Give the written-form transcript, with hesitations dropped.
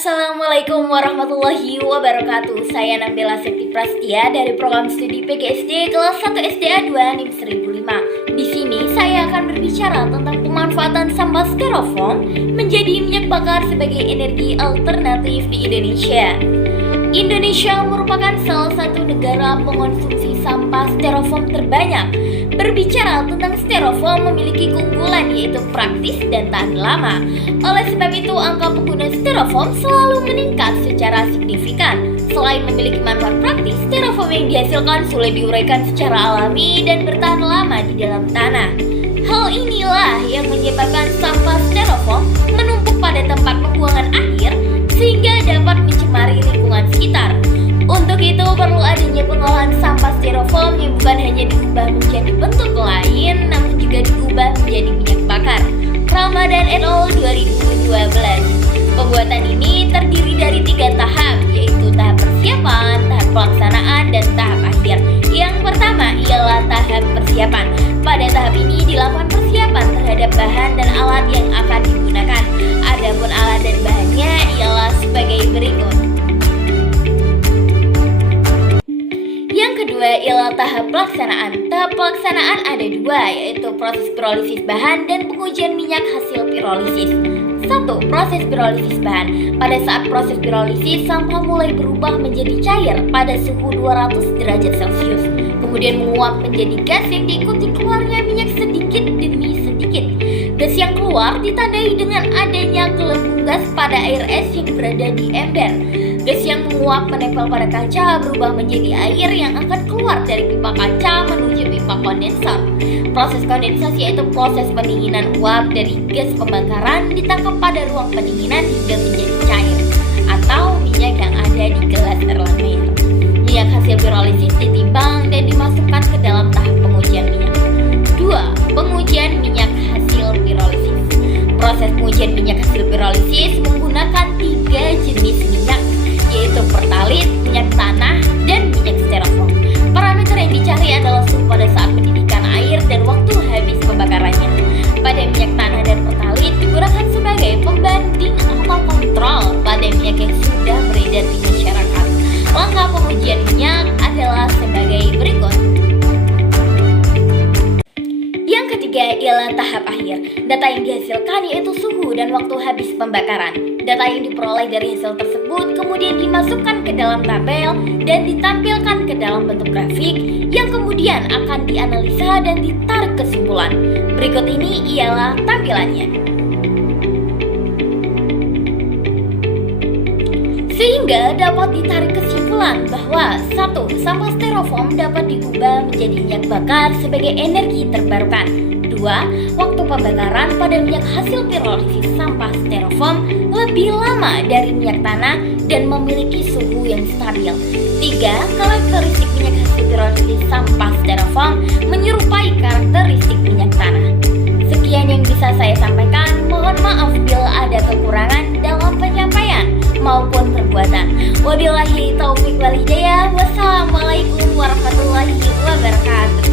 Assalamualaikum warahmatullahi wabarakatuh. Saya Nabila Septi Prastia dari program studi PGSD kelas 1 SDA 2 NIM 1005. Di sini saya akan berbicara tentang pemanfaatan sampah styrofoam menjadi minyak bakar sebagai energi alternatif di Indonesia. Indonesia merupakan salah satu negara pengonsumsi sampah styrofoam terbanyak. Berbicara tentang styrofoam memiliki keunggulan yaitu praktis dan tahan lama. Oleh sebab itu, angka pengguna styrofoam selalu meningkat secara signifikan. Selain memiliki manfaat praktis, styrofoam yang dihasilkan sulit diuraikan secara alami dan bertahan lama di dalam tanah. Hal inilah yang menyebabkan sampah styrofoam menumpuk pada tempat pembuangan akhir sehingga dapat mencemari lingkungan sekitar. Untuk itu perlu adanya pengolahan sampah styrofoam yang bukan hanya diubah menjadi bentuk lain, namun juga diubah menjadi minyak bakar. Ramadan et al. 2012. Pembuatan ini terdiri dari 3 tahap, yaitu tahap persiapan, tahap pelaksanaan, dan tahap akhir. Yang pertama ialah tahap persiapan. Pada tahap ini dilakukan persiapan terhadap bahan dan alat yang akan digunakan. Adapun alat dan bahannya ialah sebagai berikut. Yang kedua ialah tahap pelaksanaan. Tahap pelaksanaan ada 2, yaitu proses pirolisis bahan dan pengujian minyak hasil pirolisis. 1. Proses pirolisis bahan. Pada saat proses pirolisis, sampah mulai berubah menjadi cair pada suhu 200 derajat Celcius. Kemudian menguap menjadi gas yang diikuti keluarnya minyak sedikit demi sedikit. Gas yang keluar ditandai dengan adanya gelembung gas pada air es yang berada di ember. Gas yang menguap menempel pada kaca berubah menjadi air yang akan keluar dari pipa kaca menuju pipa kondensor. Proses kondensasi yaitu proses pendinginan uap dari gas pembakaran ditangkap pada ruang pendinginan hingga menjadi cair atau minyak yang ada di gelas terlamer. Minyak hasil pirolisis ditimbang dan dimasukkan ke dalam tahap pengujian minyak. 2. Pengujian minyak hasil pirolisis. Proses pengujian minyak hasil pirolisis menggunakan 3 jenis minyak, yaitu pertalit, minyak tanah, dan minyak styrofoam. Parameter yang dicari adalah suhu pada saat pendidikan air dan waktu habis pembakarannya. Pada minyak tanah dan pertalit digunakan sebagai pembanding atau kontrol pada minyak yang sudah beredar di masyarakat. Langkah pengujian minyak adalah sebagai berikut. Yang ketiga ialah tahap akhir. Data yang dihasilkan yaitu suhu dan waktu habis pembakaran. Data yang diperoleh dari hasil tersebut kemudian dimasukkan ke dalam tabel dan ditampilkan ke dalam bentuk grafik yang kemudian akan dianalisa dan ditarik kesimpulan. Berikut ini ialah tampilannya. Sehingga dapat ditarik kesimpulan bahwa 1. Sampah styrofoam dapat diubah menjadi minyak bakar sebagai energi terbarukan. 2. Waktu pembakaran pada minyak hasil pirolisis sampah styrofoam lebih lama dari minyak tanah dan memiliki suhu yang stabil. 3. Karakteristik minyak hasil pirolisis sampah styrofoam menyerupai karakteristik minyak tanah. Sekian yang bisa saya sampaikan. Mohon maaf bila ada kekurangan dalam penyampaian maupun perbuatan. Wabillahi taufiq wal hidayah. Wassalamualaikum warahmatullahi wabarakatuh.